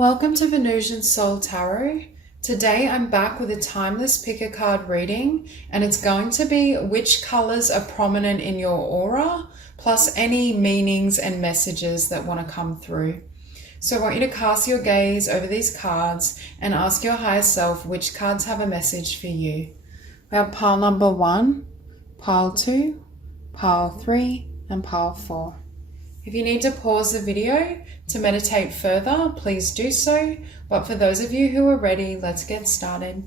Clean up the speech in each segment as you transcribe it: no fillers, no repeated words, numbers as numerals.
Welcome to Venusian Soul Tarot. Today I'm back with a timeless pick a card reading, and it's going to be which colors are prominent in your aura, plus any meanings and messages that want to come through. So I want you to cast your gaze over these cards and ask your higher self which cards have a message for you. We have pile number 1, pile 2, pile 3, and pile 4. If you need to pause the video to meditate further, please do so. But for those of you who are ready, let's get started.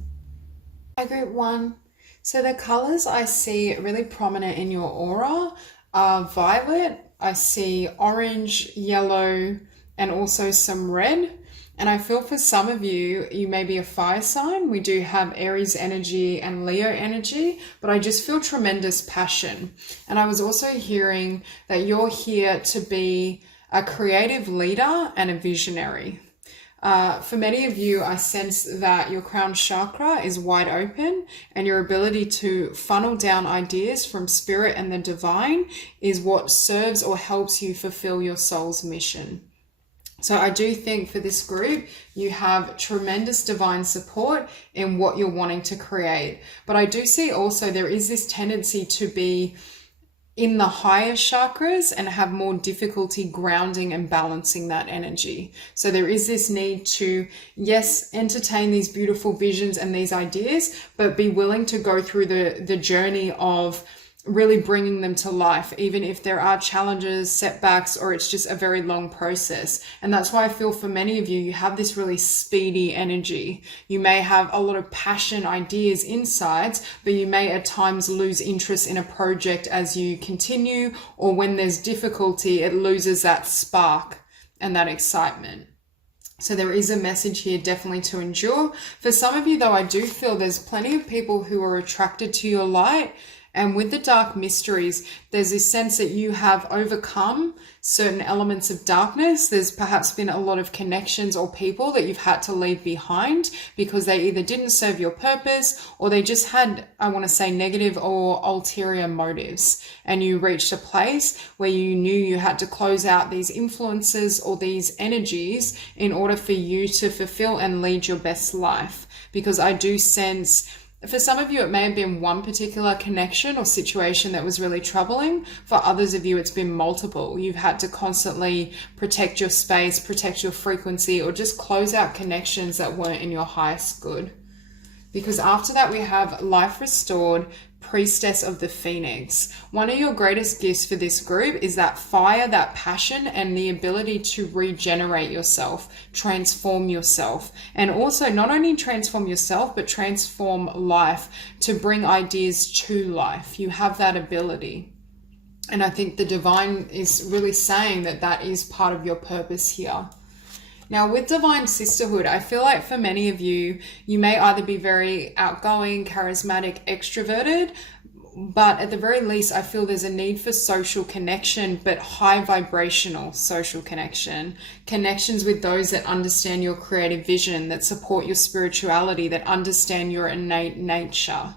Hi, group 1. So the colors I see really prominent in your aura are violet. I see orange, yellow, and also some red. And I feel for some of you, you may be a fire sign. We do have Aries energy and Leo energy, but I just feel tremendous passion. And I was also hearing that you're here to be a creative leader and a visionary. For many of you, I sense that your crown chakra is wide open, and your ability to funnel down ideas from spirit and the divine is what serves or helps you fulfill your soul's mission. So I do think for this group, you have tremendous divine support in what you're wanting to create. But I do see also there is this tendency to be in the higher chakras and have more difficulty grounding and balancing that energy. So there is this need to, yes, entertain these beautiful visions and these ideas, but be willing to go through the journey of really bringing them to life, even if there are challenges, setbacks, or it's just a very long process. And that's why I feel for many of you, you have this really speedy energy. You may have a lot of passion, ideas, insights, but you may at times lose interest in a project as you continue, or when there's difficulty, it loses that spark and that excitement. So there is a message here definitely to endure. For some of you though, I do feel there's plenty of people who are attracted to your light. And with the dark mysteries, there's this sense that you have overcome certain elements of darkness. There's perhaps been a lot of connections or people that you've had to leave behind because they either didn't serve your purpose or they just had, I want to say, negative or ulterior motives. And you reached a place where you knew you had to close out these influences or these energies in order for you to fulfill and lead your best life. Because I do sense, for some of you, it may have been one particular connection or situation that was really troubling. For others of you, it's been multiple. You've had to constantly protect your space, protect your frequency, or just close out connections that weren't in your highest good. Because after that, we have life restored, priestess of the phoenix. One of your greatest gifts for this group is that fire, that passion, and the ability to regenerate yourself, transform yourself, and also not only transform yourself, but transform life to bring ideas to life. You have that ability. And I think the divine is really saying that that is part of your purpose here. Now with Divine Sisterhood, I feel like for many of you, you may either be very outgoing, charismatic, extroverted, but at the very least, I feel there's a need for social connection, but high vibrational social connection. Connections with those that understand your creative vision, that support your spirituality, that understand your innate nature.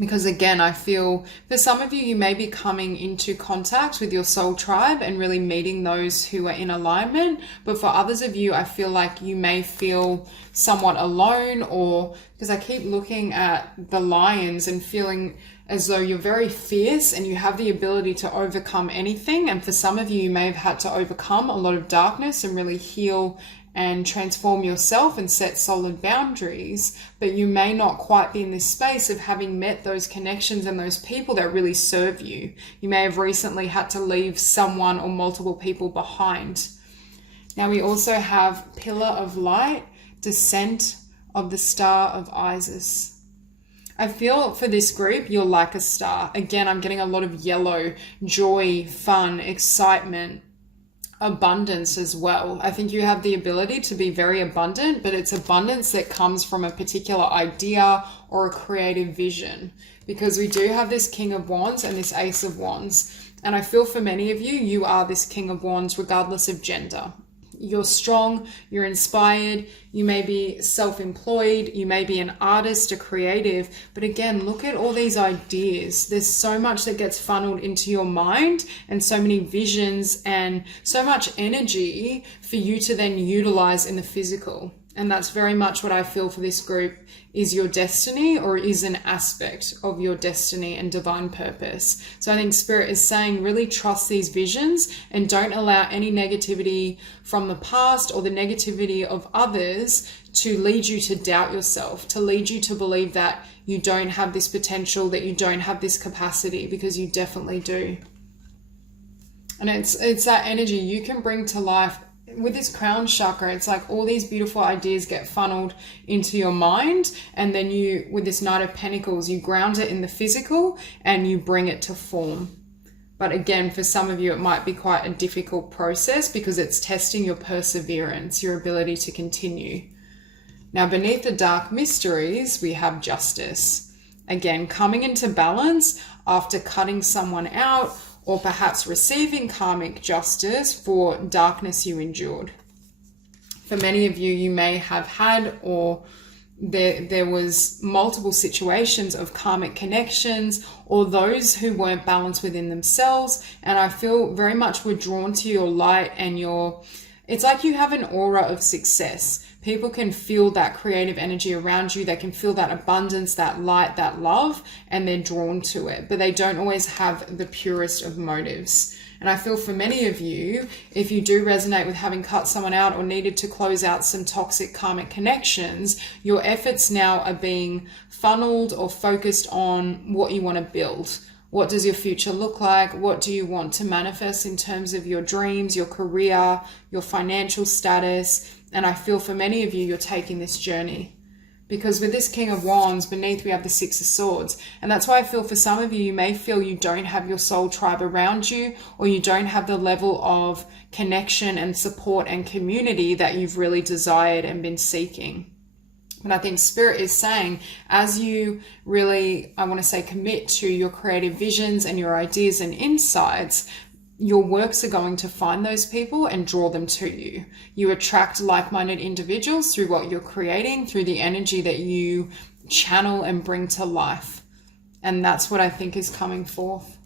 Because again, I feel for some of you, you may be coming into contact with your soul tribe and really meeting those who are in alignment. But for others of you, I feel like you may feel somewhat alone, or because I keep looking at the lions and feeling as though you're very fierce and you have the ability to overcome anything. And for some of you, you may have had to overcome a lot of darkness and really heal and transform yourself and set solid boundaries, but you may not quite be in this space of having met those connections and those people that really serve you. You may have recently had to leave someone or multiple people behind. Now we also have Pillar of Light, Descent of the Star of Isis. I feel for this group, you're like a star. Again, I'm getting a lot of yellow, joy, fun, excitement, abundance as well. I think you have the ability to be very abundant, but it's abundance that comes from a particular idea or a creative vision, because we do have this King of Wands and this Ace of Wands. And I feel for many of you, you are this King of Wands regardless of gender. you're strong, you're inspired, you may be self-employed, you may be an artist, a creative, but again, look at all these ideas. There's so much that gets funneled into your mind and so many visions and so much energy for you to then utilize in the physical. And that's very much what I feel for this group is your destiny, or is an aspect of your destiny and divine purpose. So I think Spirit is saying really trust these visions and don't allow any negativity from the past or the negativity of others to lead you to doubt yourself, to lead you to believe that you don't have this potential, that you don't have this capacity, because you definitely do. And it's that energy you can bring to life. With this crown chakra, it's like all these beautiful ideas get funneled into your mind, and then you, with this Knight of Pentacles, you ground it in the physical and you bring it to form. But again, for some of you, it might be quite a difficult process because it's testing your perseverance, your ability to continue. Now, beneath the dark mysteries, we have Justice. Again, coming into balance after cutting someone out, or perhaps receiving karmic justice for darkness you endured. For many of you, you may have had, or there was multiple situations of karmic connections, or those who weren't balanced within themselves. And I feel very much we're drawn to your light and it's like you have an aura of success. People can feel that creative energy around you. They can feel that abundance, that light, that love, and they're drawn to it. But they don't always have the purest of motives. And I feel for many of you, if you do resonate with having cut someone out or needed to close out some toxic karmic connections, your efforts now are being funneled or focused on what you want to build. What does your future look like? What do you want to manifest in terms of your dreams, your career, your financial status? And I feel for many of you, you're taking this journey. Because with this King of Wands, beneath we have the Six of Swords. And that's why I feel for some of you, you may feel you don't have your soul tribe around you, or you don't have the level of connection and support and community that you've really desired and been seeking. And I think Spirit is saying, as you really, I want to say, commit to your creative visions and your ideas and insights, your works are going to find those people and draw them to you. You attract like-minded individuals through what you're creating, through the energy that you channel and bring to life. And that's what I think is coming forth.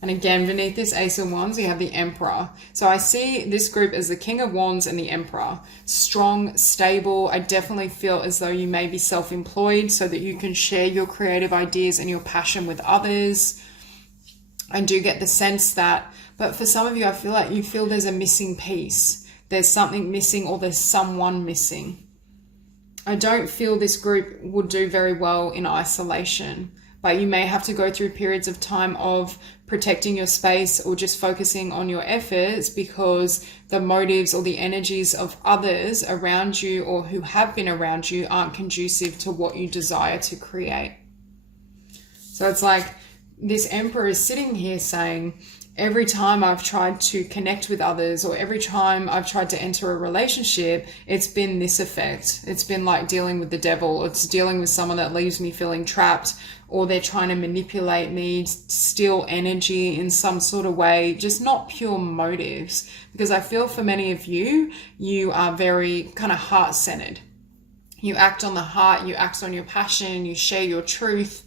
And again, beneath this Ace of Wands, we have the Emperor. So I see this group as the King of Wands and the Emperor. Strong, stable. I definitely feel as though you may be self-employed so that you can share your creative ideas and your passion with others. I do get the sense that, but for some of you, I feel like you feel there's a missing piece. There's something missing, or there's someone missing. I don't feel this group would do very well in isolation, but you may have to go through periods of time of protecting your space or just focusing on your efforts because the motives or the energies of others around you or who have been around you aren't conducive to what you desire to create. So it's like, this Emperor is sitting here saying, every time I've tried to connect with others, or every time I've tried to enter a relationship, it's been this effect. It's been like dealing with the devil. It's dealing with someone that leaves me feeling trapped, or they're trying to manipulate me, steal energy in some sort of way, just not pure motives. Because I feel for many of you, you are very kind of heart-centered. You act on the heart, you act on your passion, you share your truth.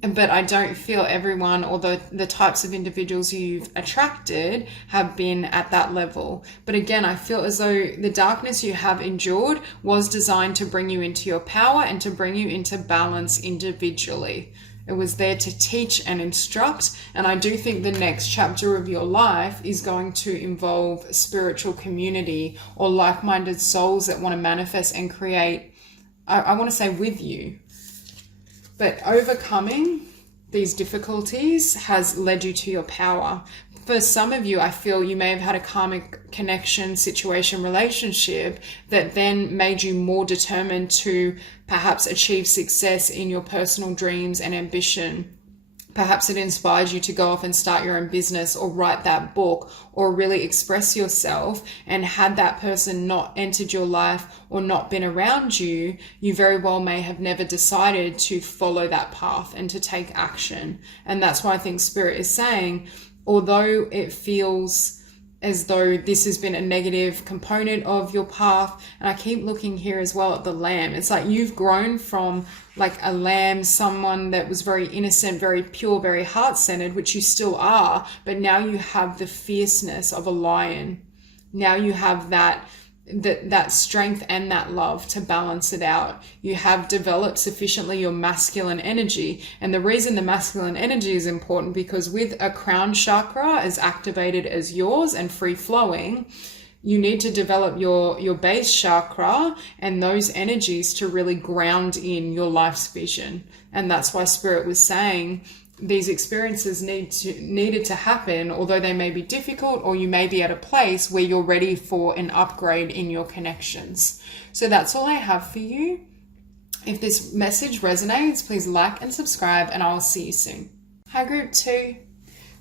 But I don't feel everyone or the types of individuals you've attracted have been at that level. But again, I feel as though the darkness you have endured was designed to bring you into your power and to bring you into balance individually. It was there to teach and instruct. And I do think the next chapter of your life is going to involve spiritual community or like-minded souls that want to manifest and create, I want to say, with you. But overcoming these difficulties has led you to your power. For some of you, I feel you may have had a karmic connection, situation, relationship that then made you more determined to perhaps achieve success in your personal dreams and ambition. Perhaps it inspired you to go off and start your own business or write that book or really express yourself. And had that person not entered your life or not been around you, you very well may have never decided to follow that path and to take action. And that's why I think Spirit is saying, although it feels as though this has been a negative component of your path. And I keep looking here as well at the lamb. It's like you've grown from like a lamb, someone that was very innocent, very pure, very heart-centered, which you still are, but now you have the fierceness of a lion. Now you have that strength and that love to balance it out. You have developed sufficiently your masculine energy. And the reason the masculine energy is important, because with a crown chakra as activated as yours and free flowing, you need to develop your base chakra and those energies to really ground in your life's vision. And that's why Spirit was saying these experiences needed to happen, although they may be difficult, or you may be at a place where you're ready for an upgrade in your connections. So that's all I have for you. If this message resonates, please like and subscribe, and I'll see you soon. Hi, Group 2.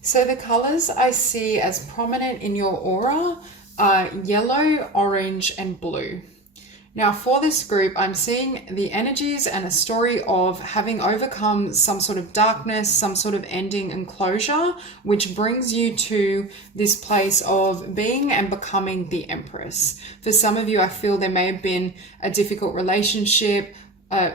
So the colors I see as prominent in your aura are yellow, orange, and blue. Now for this group, I'm seeing the energies and a story of having overcome some sort of darkness, some sort of ending and closure, which brings you to this place of being and becoming the Empress. For some of you, I feel there may have been a difficult relationship,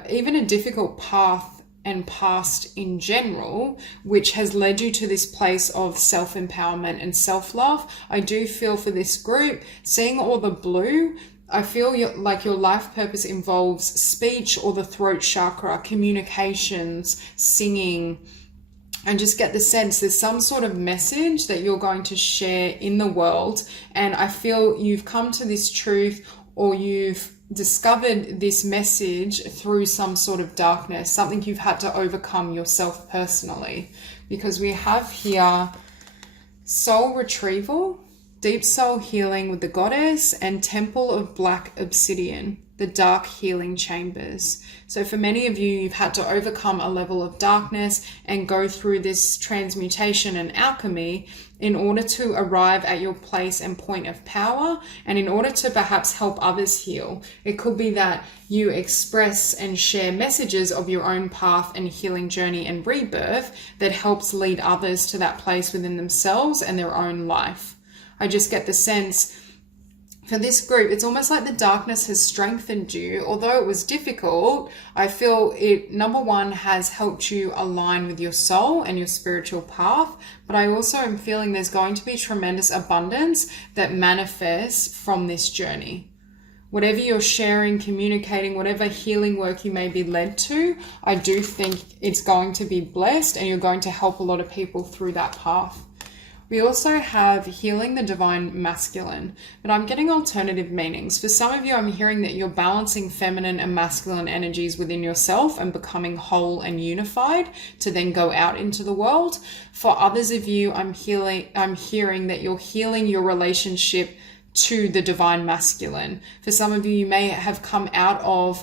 even a difficult path and past in general, which has led you to this place of self-empowerment and self-love. I do feel for this group, seeing all the blue, I feel like your life purpose involves speech or the throat chakra, communications, singing, and just get the sense there's some sort of message that you're going to share in the world. And I feel you've come to this truth, or you've discovered this message through some sort of darkness, something you've had to overcome yourself personally. Because we have here soul retrieval, deep soul healing with the goddess, and temple of black obsidian, the dark healing chambers. So for many of you, you've had to overcome a level of darkness and go through this transmutation and alchemy in order to arrive at your place and point of power, and in order to perhaps help others heal. It could be that you express and share messages of your own path and healing journey and rebirth that helps lead others to that place within themselves and their own life. I just get the sense for this group, it's almost like the darkness has strengthened you. Although it was difficult, I feel it, number one, has helped you align with your soul and your spiritual path. But I also am feeling there's going to be tremendous abundance that manifests from this journey. Whatever you're sharing, communicating, whatever healing work you may be led to, I do think it's going to be blessed, and you're going to help a lot of people through that path. We also have healing the divine masculine, but I'm getting alternative meanings. For some of you, I'm hearing that you're balancing feminine and masculine energies within yourself and becoming whole and unified to then go out into the world. For others of you, I'm hearing that you're healing your relationship to the divine masculine. For some of you, you may have come out of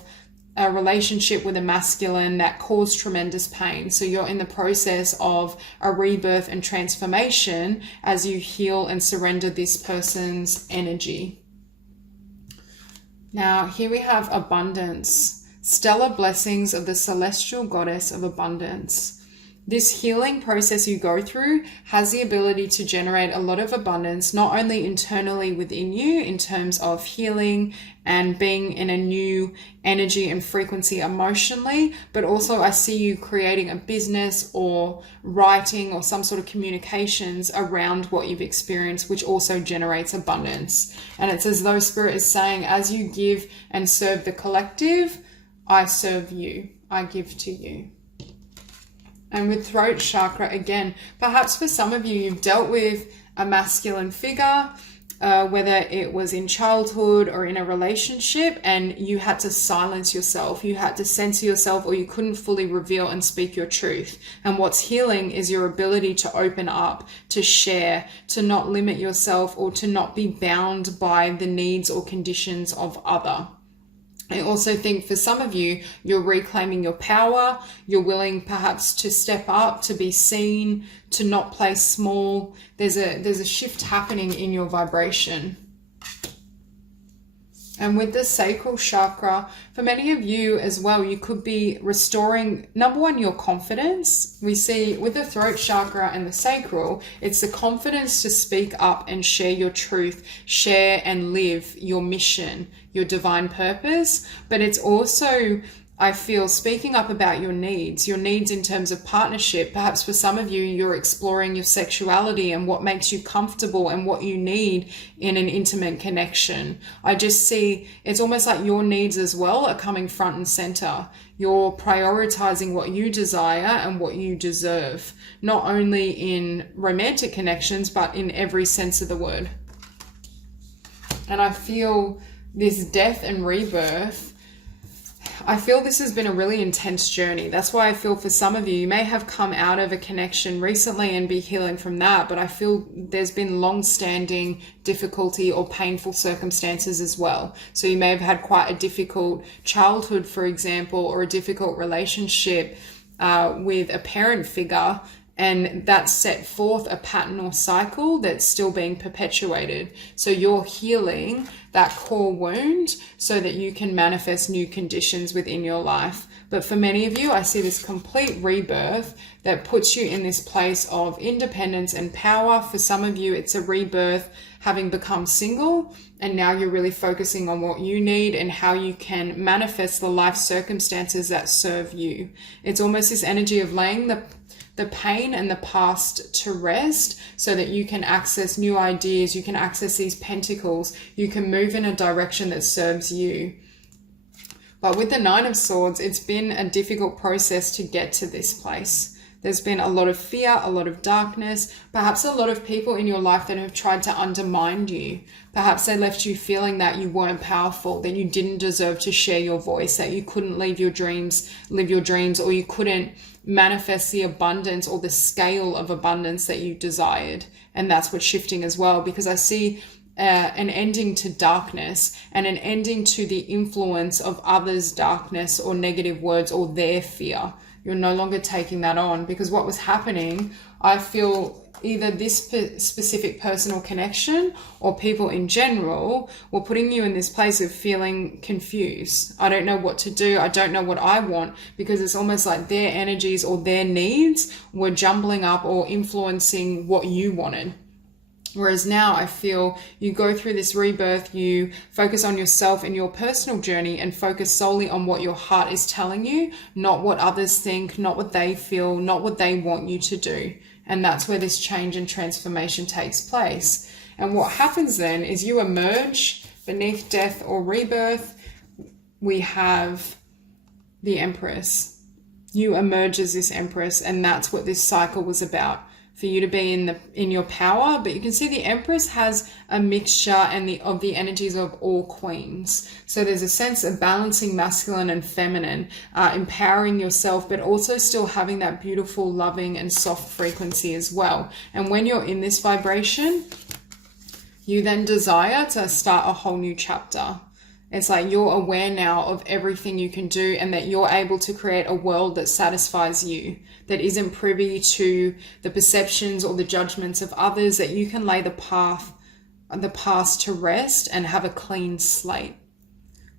a relationship with a masculine that caused tremendous pain. So you're in the process of a rebirth and transformation as you heal and surrender this person's energy. Now, here we have abundance, stellar blessings of the celestial goddess of abundance. This healing process you go through has the ability to generate a lot of abundance, not only internally within you in terms of healing and being in a new energy and frequency emotionally, but also I see you creating a business or writing or some sort of communications around what you've experienced, which also generates abundance. And it's as though Spirit is saying, as you give and serve the collective, I serve you, I give to you. And with throat chakra, again, perhaps for some of you, you've dealt with a masculine figure, whether it was in childhood or in a relationship, and you had to silence yourself, you had to censor yourself, or you couldn't fully reveal and speak your truth. And what's healing is your ability to open up, to share, to not limit yourself, or to not be bound by the needs or conditions of other. I also think for some of you, you're reclaiming your power. You're willing perhaps to step up, to be seen, to not play small. There's a shift happening in your vibration. And with the sacral chakra, for many of you as well, you could be restoring, number one, your confidence. We see with the throat chakra and the sacral, it's the confidence to speak up and share your truth, share and live your mission, your divine purpose. But it's also, I feel, speaking up about your needs in terms of partnership. Perhaps for some of you, you're exploring your sexuality and what makes you comfortable and what you need in an intimate connection. I just see it's almost like your needs as well are coming front and center. You're prioritizing what you desire and what you deserve, not only in romantic connections, but in every sense of the word. And I feel this death and rebirth, I feel this has been a really intense journey. That's why I feel for some of you, you may have come out of a connection recently and be healing from that, but I feel there's been long-standing difficulty or painful circumstances as well. So you may have had quite a difficult childhood, for example, or a difficult relationship with a parent figure, and that set forth a pattern or cycle that's still being perpetuated. So you're healing that core wound so that you can manifest new conditions within your life. But for many of you, I see this complete rebirth that puts you in this place of independence and power. For some of you, it's a rebirth having become single, and now you're really focusing on what you need and how you can manifest the life circumstances that serve you. It's almost this energy of laying the pain and the past to rest so that you can access new ideas, you can access these pentacles, you can move in a direction that serves you. But with the Nine of Swords, it's been a difficult process to get to this place. There's been a lot of fear, a lot of darkness, perhaps a lot of people in your life that have tried to undermine you. Perhaps they left you feeling that you weren't powerful, that you didn't deserve to share your voice, that you couldn't live your dreams, or you couldn't manifest the abundance or the scale of abundance that you desired. And that's what's shifting as well, because I see an ending to darkness and an ending to the influence of others' darkness or negative words or their fear. You're no longer taking that on, because what was happening, I feel either this specific personal connection or people in general were putting you in this place of feeling confused. I don't know what to do. I don't know what I want, because it's almost like their energies or their needs were jumbling up or influencing what you wanted. Whereas now I feel you go through this rebirth, you focus on yourself and your personal journey and focus solely on what your heart is telling you, not what others think, not what they feel, not what they want you to do. And that's where this change and transformation takes place. And what happens then is you emerge beneath death or rebirth. We have the Empress. You emerge as this Empress, and that's what this cycle was about. For you to be in your power. But you can see the Empress has a mixture of the energies of all queens. So there's a sense of balancing masculine and feminine, empowering yourself, but also still having that beautiful, loving and soft frequency as well. And when you're in this vibration, you then desire to start a whole new chapter. It's like you're aware now of everything you can do, and that you're able to create a world that satisfies you, that isn't privy to the perceptions or the judgments of others, that you can lay the past to rest and have a clean slate.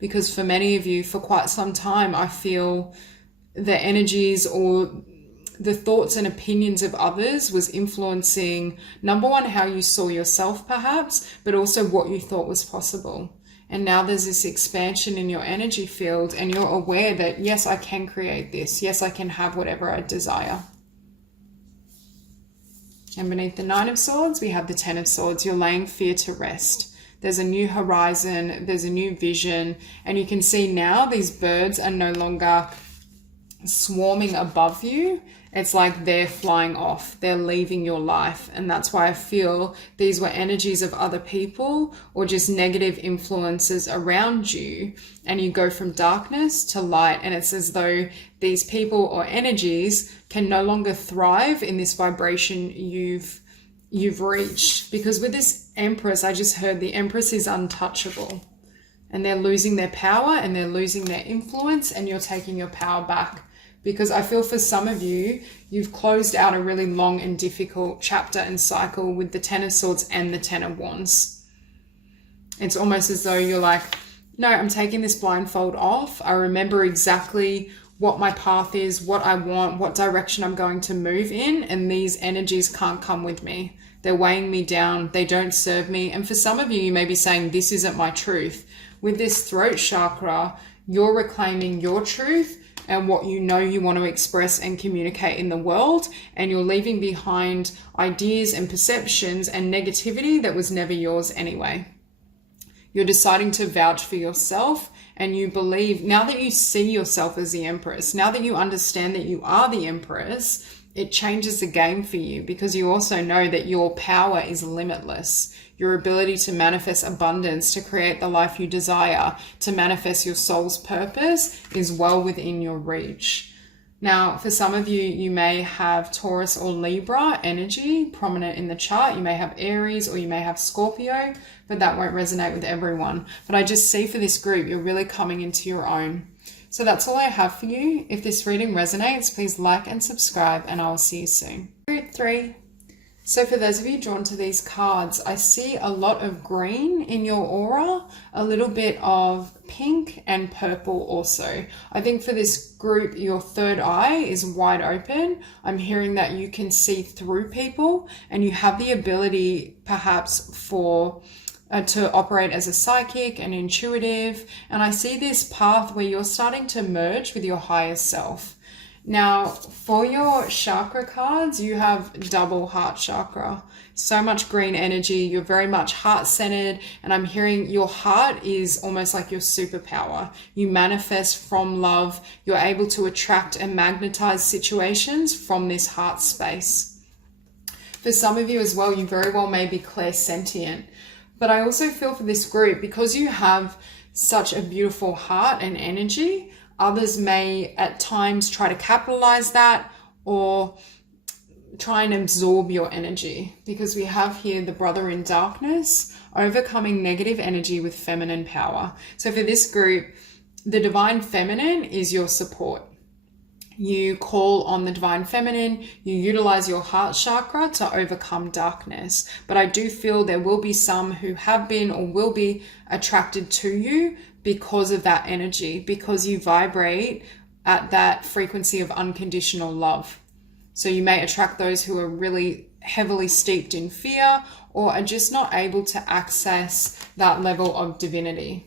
Because for many of you, for quite some time, I feel the energies or the thoughts and opinions of others was influencing, number one, how you saw yourself perhaps, but also what you thought was possible. And now there's this expansion in your energy field, and you're aware that, yes, I can create this. Yes, I can have whatever I desire. And beneath the Nine of Swords, we have the Ten of Swords. You're laying fear to rest. There's a new horizon. There's a new vision. And you can see now these birds are no longer swarming above you. It's like they're flying off, they're leaving your life. And that's why I feel these were energies of other people or just negative influences around you. And you go from darkness to light. And it's as though these people or energies can no longer thrive in this vibration you've reached. Because with this Empress, I just heard the Empress is untouchable. And they're losing their power and they're losing their influence, and you're taking your power back. Because I feel for some of you, you've closed out a really long and difficult chapter and cycle with the Ten of Swords and the Ten of Wands. It's almost as though you're like, no, I'm taking this blindfold off. I remember exactly what my path is, what I want, what direction I'm going to move in, and these energies can't come with me. They're weighing me down. They don't serve me. And for some of you, you may be saying, this isn't my truth. With this throat chakra, you're reclaiming your truth and what you know you want to express and communicate in the world, and you're leaving behind ideas and perceptions and negativity that was never yours anyway. You're deciding to vouch for yourself, and you believe, now that you see yourself as the Empress, now that you understand that you are the Empress, it changes the game for you, because you also know that your power is limitless. Your ability to manifest abundance, to create the life you desire, to manifest your soul's purpose is well within your reach. Now, for some of you, you may have Taurus or Libra energy prominent in the chart. You may have Aries or you may have Scorpio, but that won't resonate with everyone. But I just see for this group, you're really coming into your own. So that's all I have for you. If this reading resonates, please like and subscribe, and I will see you soon. Group 3. So for those of you drawn to these cards, I see a lot of green in your aura, a little bit of pink and purple also. I think for this group, your third eye is wide open. I'm hearing that you can see through people, and you have the ability perhaps for to operate as a psychic and intuitive. And I see this path where you're starting to merge with your higher self. Now, for your chakra cards, you have double heart chakra. So much green energy. You're very much heart-centered, and I'm hearing your heart is almost like your superpower. You manifest from love. You're able to attract and magnetize situations from this heart space. For some of you as well, you very well may be clairsentient. But I also feel for this group, because you have such a beautiful heart and energy, others may at times try to capitalize that or try and absorb your energy, because we have here the brother in darkness, overcoming negative energy with feminine power. So for this group, the divine feminine is your support. You call on the divine feminine, you utilize your heart chakra to overcome darkness. But I do feel there will be some who have been or will be attracted to you because of that energy, because you vibrate at that frequency of unconditional love. So you may attract those who are really heavily steeped in fear or are just not able to access that level of divinity.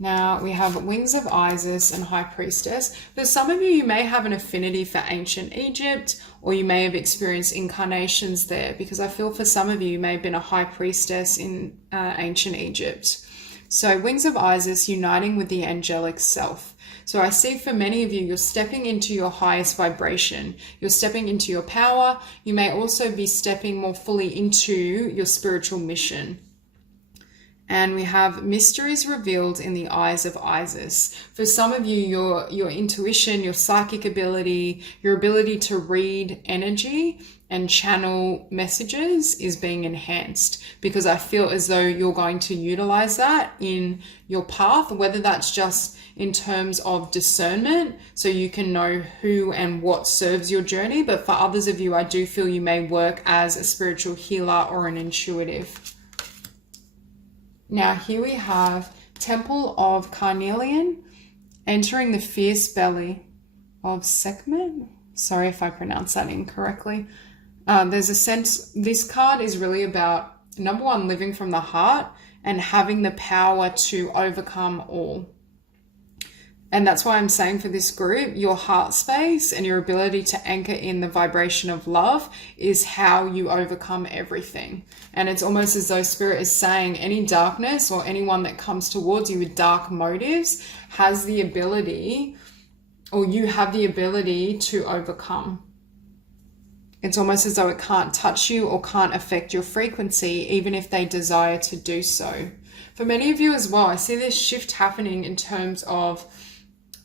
Now we have Wings of Isis and High Priestess. For some of you, you may have an affinity for ancient Egypt, or you may have experienced incarnations there, because I feel for some of you, you may have been a High Priestess in ancient Egypt. So Wings of Isis uniting with the angelic self. So I see for many of you, you're stepping into your highest vibration. You're stepping into your power. You may also be stepping more fully into your spiritual mission. And we have mysteries revealed in the eyes of Isis. For some of you, your intuition, your psychic ability, your ability to read energy and channel messages is being enhanced, because I feel as though you're going to utilize that in your path, whether that's just in terms of discernment, so you can know who and what serves your journey. But for others of you, I do feel you may work as a spiritual healer or an intuitive. Now here we have Temple of Carnelian entering the fierce belly of Sekhmet. Sorry if I pronounced that incorrectly. There's a sense, this card is really about, number one, living from the heart and having the power to overcome all. And that's why I'm saying for this group, your heart space and your ability to anchor in the vibration of love is how you overcome everything. And it's almost as though Spirit is saying any darkness or anyone that comes towards you with dark motives has the ability, or you have the ability to overcome. It's almost as though it can't touch you or can't affect your frequency, even if they desire to do so. For many of you as well, I see this shift happening in terms of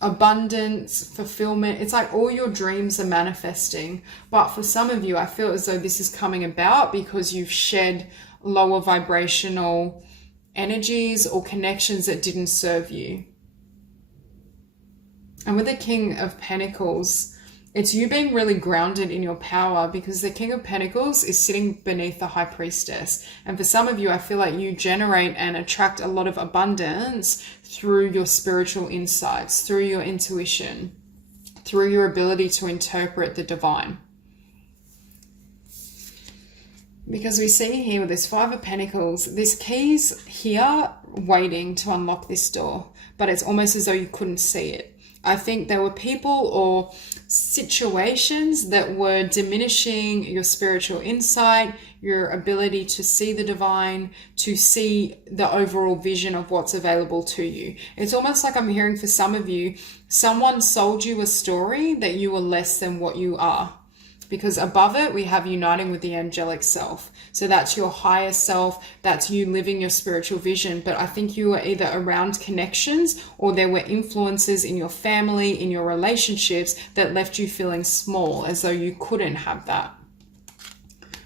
abundance, fulfillment. It's like all your dreams are manifesting. But for some of you, I feel as though this is coming about because you've shed lower vibrational energies or connections that didn't serve you. And with the King of Pentacles, it's you being really grounded in your power, because the King of Pentacles is sitting beneath the High Priestess. And for some of you, I feel like you generate and attract a lot of abundance through your spiritual insights, through your intuition, through your ability to interpret the divine. Because we see here with this Five of Pentacles, this key's here waiting to unlock this door, but it's almost as though you couldn't see it. I think there were people or situations that were diminishing your spiritual insight, your ability to see the divine, to see the overall vision of what's available to you. It's almost like I'm hearing for some of you, someone sold you a story that you were less than what you are. Because above it, we have uniting with the angelic self. So that's your higher self. That's you living your spiritual vision. But I think you were either around connections, or there were influences in your family, in your relationships, that left you feeling small, as though you couldn't have that.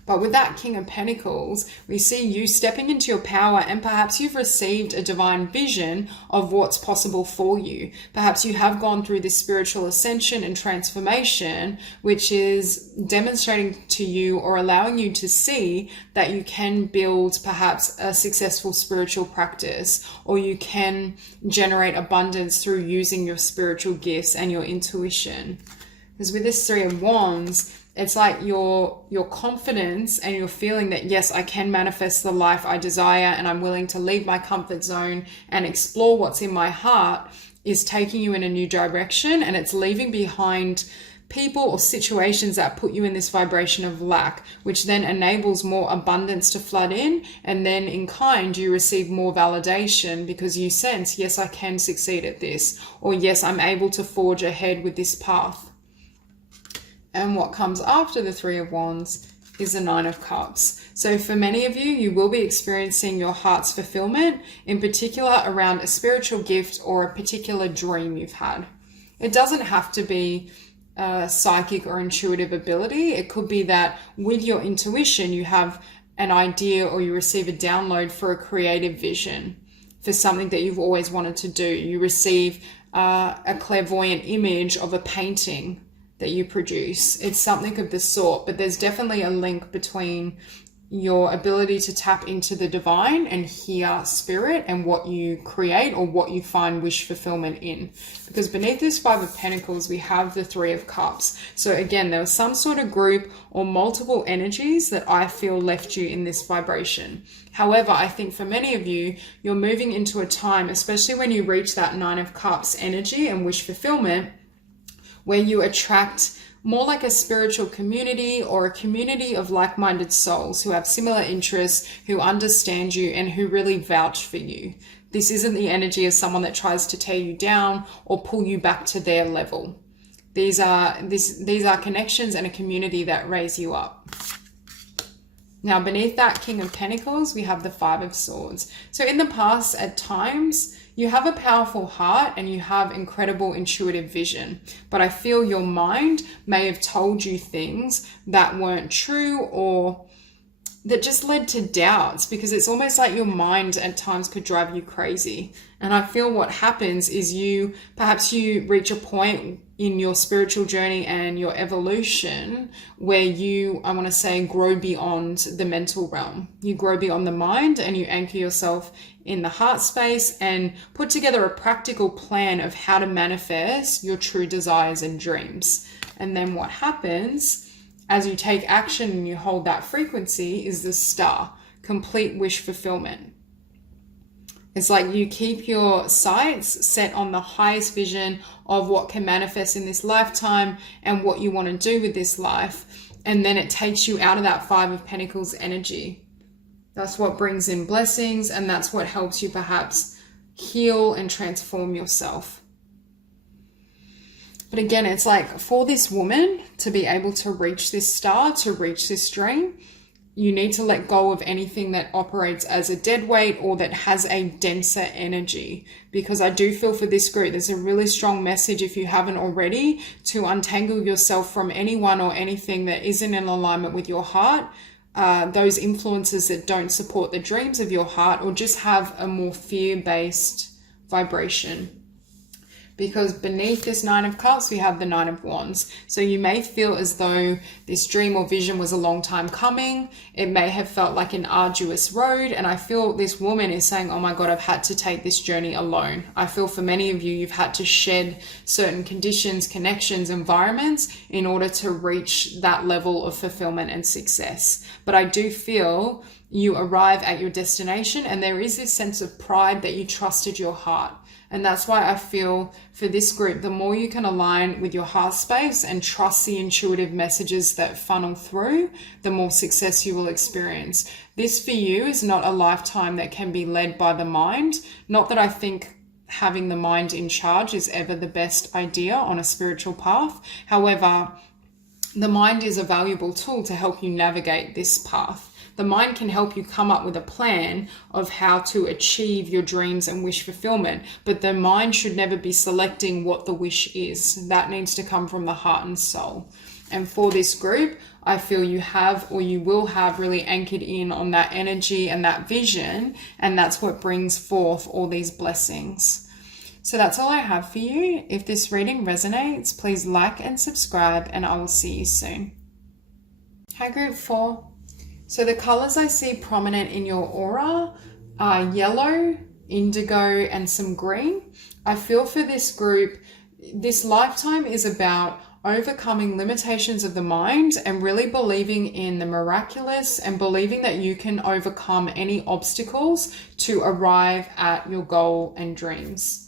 But with that King of Pentacles, we see you stepping into your power, and perhaps you've received a divine vision of what's possible for you. Perhaps you have gone through this spiritual ascension and transformation, which is demonstrating to you or allowing you to see that you can build perhaps a successful spiritual practice, or you can generate abundance through using your spiritual gifts and your intuition. Because with this Three of Wands, it's like your confidence and your feeling that, yes, I can manifest the life I desire, and I'm willing to leave my comfort zone and explore what's in my heart, is taking you in a new direction, and it's leaving behind people or situations that put you in this vibration of lack, which then enables more abundance to flood in. And then in kind, you receive more validation because you sense, yes, I can succeed at this, or yes, I'm able to forge ahead with this path. And what comes after the Three of Wands is the Nine of Cups. So for many of you, you will be experiencing your heart's fulfillment, in particular around a spiritual gift or a particular dream you've had. It doesn't have to be a psychic or intuitive ability. It could be that with your intuition, you have an idea or you receive a download for a creative vision for something that you've always wanted to do. You receive a clairvoyant image of a painting that you produce. It's something of the sort, but there's definitely a link between your ability to tap into the divine and hear spirit and what you create or what you find wish fulfillment in. Because beneath this Five of Pentacles, we have the Three of Cups. So again, there was some sort of group or multiple energies that I feel left you in this vibration. However, I think for many of you, you're moving into a time, especially when you reach that Nine of Cups energy and wish fulfillment, where you attract more like a spiritual community or a community of like-minded souls who have similar interests, who understand you and who really vouch for you. This isn't the energy of someone that tries to tear you down or pull you back to their level. These are connections and a community that raise you up. Now, beneath that King of Pentacles, we have the Five of Swords. So in the past, at times, you have a powerful heart and you have incredible intuitive vision, but I feel your mind may have told you things that weren't true or that just led to doubts, because it's almost like your mind at times could drive you crazy. And I feel what happens is perhaps you reach a point in your spiritual journey and your evolution where you, I want to say, grow beyond the mental realm. You grow beyond the mind and you anchor yourself in the heart space and put together a practical plan of how to manifest your true desires and dreams. And then what happens as you take action and you hold that frequency is the Star, complete wish fulfillment. It's like you keep your sights set on the highest vision of what can manifest in this lifetime and what you want to do with this life. And then it takes you out of that Five of Pentacles energy. That's what brings in blessings, and that's what helps you perhaps heal and transform yourself. But again, it's like for this woman to be able to reach this star, to reach this dream, you need to let go of anything that operates as a dead weight or that has a denser energy. Because I do feel for this group, there's a really strong message, if you haven't already, to untangle yourself from anyone or anything that isn't in alignment with your heart. Those influences that don't support the dreams of your heart or just have a more fear-based vibration. because beneath this Nine of Cups, we have the Nine of Wands. So you may feel as though this dream or vision was a long time coming. It may have felt like an arduous road. And I feel this woman is saying, oh my God, I've had to take this journey alone. I feel for many of you, you've had to shed certain conditions, connections, environments in order to reach that level of fulfillment and success. But I do feel you arrive at your destination, and there is this sense of pride that you trusted your heart. And that's why I feel for this group, the more you can align with your heart space and trust the intuitive messages that funnel through, the more success you will experience. This for you is not a lifetime that can be led by the mind. Not that I think having the mind in charge is ever the best idea on a spiritual path. However, the mind is a valuable tool to help you navigate this path. The mind can help you come up with a plan of how to achieve your dreams and wish fulfillment, but the mind should never be selecting what the wish is. That needs to come from the heart and soul. And for this group, I feel you have, or you will have, really anchored in on that energy and that vision, and that's what brings forth all these blessings. So that's all I have for you. If this reading resonates, please like and subscribe, and I will see you soon. Hi, Group 4. So the colors I see prominent in your aura are yellow, indigo, and some green. I feel for this group, this lifetime is about overcoming limitations of the mind and really believing in the miraculous and believing that you can overcome any obstacles to arrive at your goal and dreams.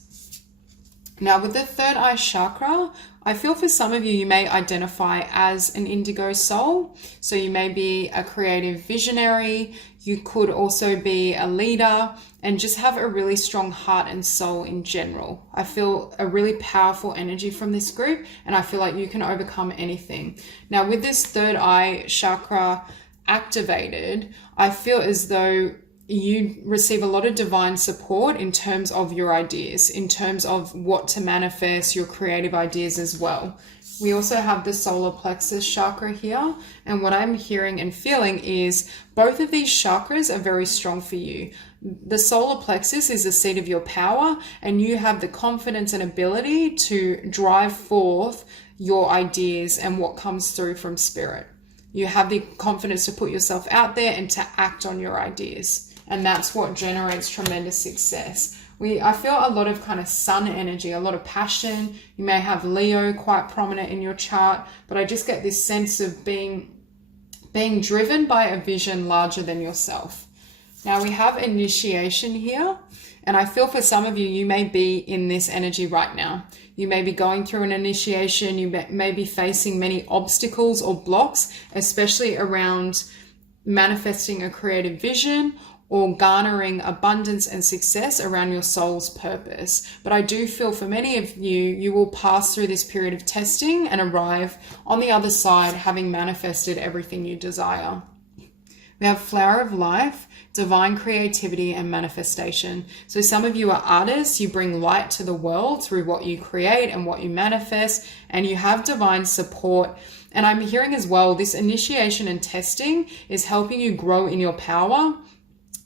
Now, with the third eye chakra, I feel for some of you, you may identify as an indigo soul. So you may be a creative visionary. You could also be a leader and just have a really strong heart and soul in general. I feel a really powerful energy from this group, and I feel like you can overcome anything. Now, with this third eye chakra activated, I feel as though you receive a lot of divine support in terms of your ideas, in terms of what to manifest, your creative ideas as well. We also have the solar plexus chakra here. And what I'm hearing and feeling is both of these chakras are very strong for you. The solar plexus is the seat of your power, and you have the confidence and ability to drive forth your ideas and what comes through from spirit. You have the confidence to put yourself out there and to act on your ideas. And that's what generates tremendous success. I feel a lot of kind of sun energy, a lot of passion. You may have Leo quite prominent in your chart, but I just get this sense of being driven by a vision larger than yourself. Now we have initiation here, and I feel for some of you, you may be in this energy right now. You may be going through an initiation. You may be facing many obstacles or blocks, especially around manifesting a creative vision or garnering abundance and success around your soul's purpose. But I do feel for many of you, you will pass through this period of testing and arrive on the other side having manifested everything you desire. We have Flower of Life, divine creativity and manifestation. So some of you are artists, you bring light to the world through what you create and what you manifest, and you have divine support. And I'm hearing as well, this initiation and testing is helping you grow in your power,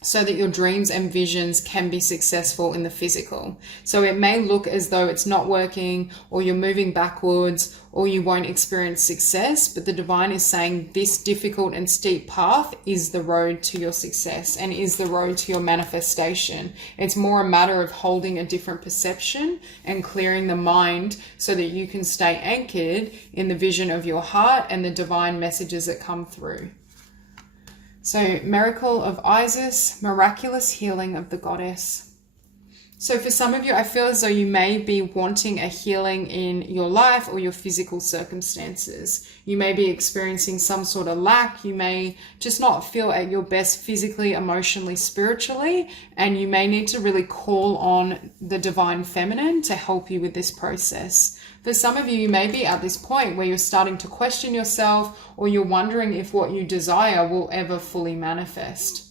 so that your dreams and visions can be successful in the physical. So it may look as though it's not working, or you're moving backwards, or you won't experience success, but the divine is saying this difficult and steep path is the road to your success and is the road to your manifestation. It's more a matter of holding a different perception and clearing the mind so that you can stay anchored in the vision of your heart and the divine messages that come through. So, Miracle of Isis, miraculous healing of the goddess. So for some of you, I feel as though you may be wanting a healing in your life or your physical circumstances. You may be experiencing some sort of lack. You may just not feel at your best physically, emotionally, spiritually, and you may need to really call on the divine feminine to help you with this process. For some of you, you may be at this point where you're starting to question yourself, or you're wondering if what you desire will ever fully manifest.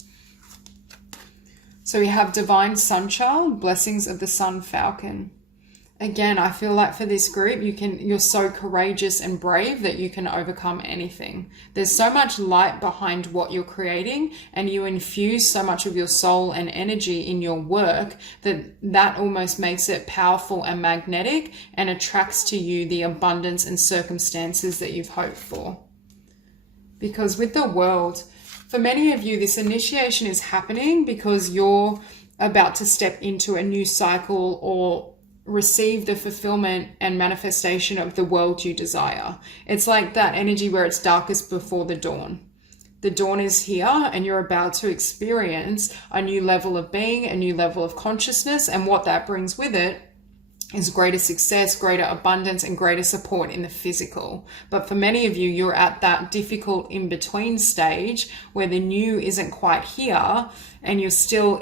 So we have Divine Sunchild, blessings of the Sun Falcon. Again, I feel like for this group, you're so courageous and brave that you can overcome anything. There's so much light behind what you're creating, and you infuse so much of your soul and energy in your work that almost makes it powerful and magnetic and attracts to you the abundance and circumstances that you've hoped for. Because with the World, for many of you, this initiation is happening because you're about to step into a new cycle or receive the fulfillment and manifestation of the world you desire. It's like that energy where it's darkest before the dawn. The dawn is here and you're about to experience a new level of being, a new level of consciousness, and what that brings with it is greater success, greater abundance, and greater support in the physical. But for many of you, you're at that difficult in-between stage where the new isn't quite here and you're still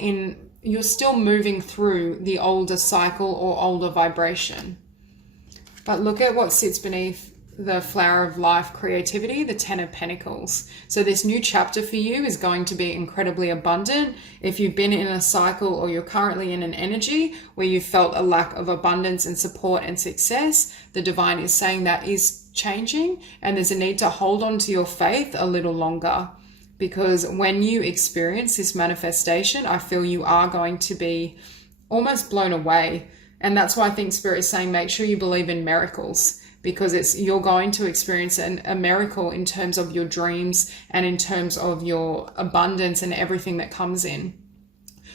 moving through the older cycle or older vibration. But look at what sits beneath the flower of life creativity, the 10 of Pentacles. So this new chapter for you is going to be incredibly abundant. If you've been in a cycle or you're currently in an energy where you felt a lack of abundance and support and success, the divine is saying that is changing, and there's a need to hold on to your faith a little longer. Because when you experience this manifestation, I feel you are going to be almost blown away. And that's why I think Spirit is saying, make sure you believe in miracles, because you're going to experience a miracle in terms of your dreams and in terms of your abundance and everything that comes in.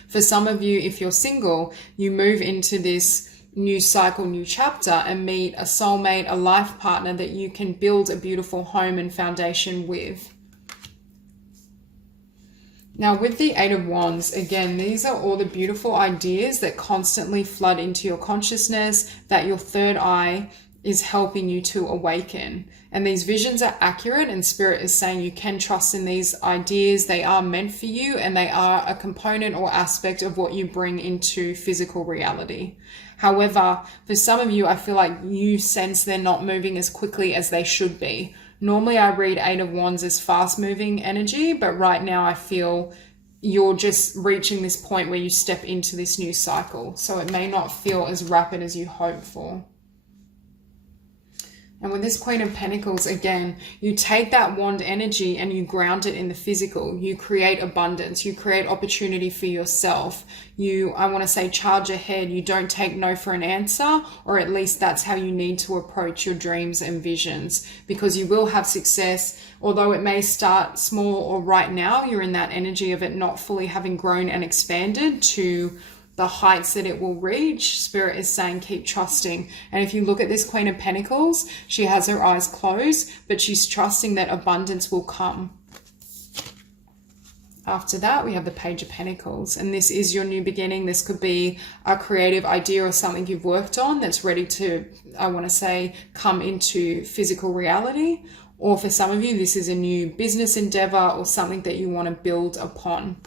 For some of you, if you're single, you move into this new cycle, new chapter, and meet a soulmate, a life partner that you can build a beautiful home and foundation with. Now with the 8 of Wands, again, these are all the beautiful ideas that constantly flood into your consciousness, that your third eye is helping you to awaken. And these visions are accurate, and Spirit is saying you can trust in these ideas. They are meant for you, and they are a component or aspect of what you bring into physical reality. However, for some of you, I feel like you sense they're not moving as quickly as they should be. Normally I read 8 of Wands as fast moving energy, but right now I feel you're just reaching this point where you step into this new cycle. So it may not feel as rapid as you hope for. And with this Queen of Pentacles, again, you take that wand energy and you ground it in the physical. You create abundance. You create opportunity for yourself. I want to say, charge ahead. You don't take no for an answer, or at least that's how you need to approach your dreams and visions, because you will have success. Although it may start small, or right now you're in that energy of it not fully having grown and expanded to the heights that it will reach. Spirit is saying keep trusting. And if you look at this Queen of Pentacles, she has her eyes closed, but she's trusting that abundance will come. After that, we have the Page of Pentacles, and this is your new beginning. This could be a creative idea or something you've worked on that's ready to, I want to say, come into physical reality. Or for some of you, this is a new business endeavor or something that you want to build upon.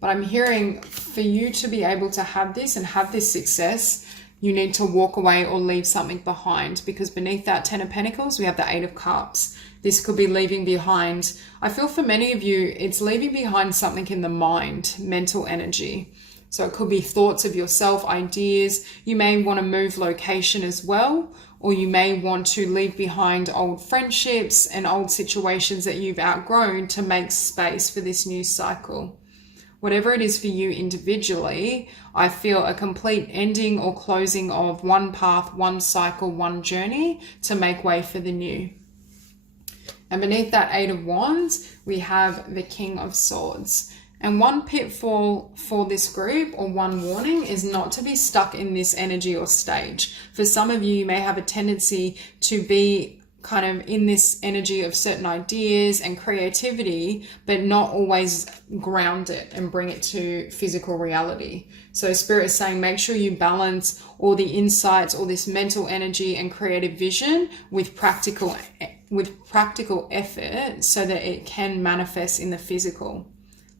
But I'm hearing for you to be able to have this and have this success, you need to walk away or leave something behind, because beneath that 10 of Pentacles, we have the 8 of Cups. This could be leaving behind. I feel for many of you, it's leaving behind something in the mind, mental energy. So it could be thoughts of yourself, ideas. You may want to move location as well, or you may want to leave behind old friendships and old situations that you've outgrown to make space for this new cycle. Whatever it is for you individually, I feel a complete ending or closing of one path, one cycle, one journey to make way for the new. And beneath that 8 of Wands, we have the King of Swords. And one pitfall for this group, or one warning, is not to be stuck in this energy or stage. For some of you, you may have a tendency to be kind of in this energy of certain ideas and creativity, but not always ground it and bring it to physical reality. So Spirit is saying, make sure you balance all the insights, all this mental energy and creative vision with practical effort so that it can manifest in the physical.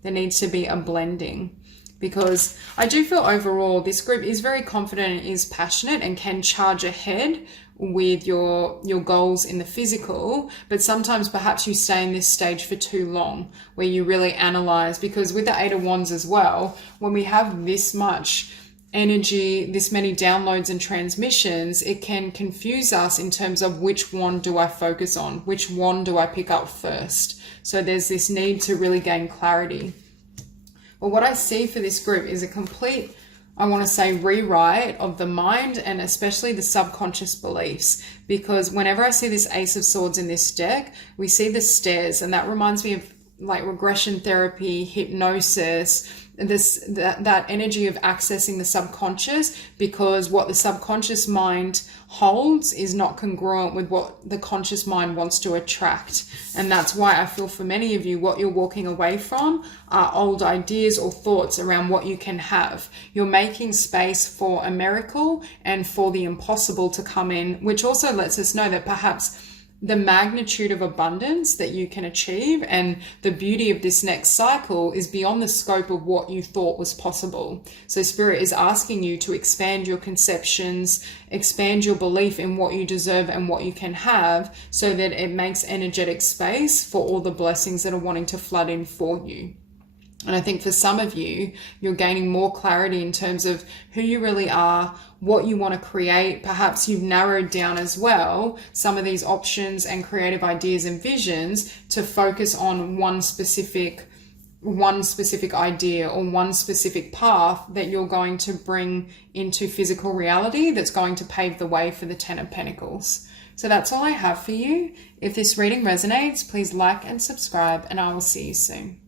There needs to be a blending, because I do feel overall this group is very confident and is passionate and can charge ahead with your goals in the physical, but sometimes perhaps you stay in this stage for too long where you really analyze, because with the 8 of Wands as well, when we have this much energy, this many downloads and transmissions, it can confuse us in terms of which one do I focus on, which one do I pick up first. So there's this need to really gain clarity. Well, what I see for this group is a complete, I want to say, rewrite of the mind and especially the subconscious beliefs, because whenever I see this Ace of Swords in this deck, we see the stairs, and that reminds me of like regression therapy, hypnosis, that energy of accessing the subconscious, because what the subconscious mind holds is not congruent with what the conscious mind wants to attract. And that's why I feel for many of you, what you're walking away from are old ideas or thoughts around what you can have. You're making space for a miracle and for the impossible to come in, which also lets us know that perhaps the magnitude of abundance that you can achieve and the beauty of this next cycle is beyond the scope of what you thought was possible. So Spirit is asking you to expand your conceptions, expand your belief in what you deserve and what you can have, so that it makes energetic space for all the blessings that are wanting to flood in for you. And I think for some of you, you're gaining more clarity in terms of who you really are, what you want to create. Perhaps you've narrowed down as well some of these options and creative ideas and visions to focus on one specific idea or one specific path that you're going to bring into physical reality that's going to pave the way for the Ten of Pentacles. So that's all I have for you. If this reading resonates, please like and subscribe, and I will see you soon.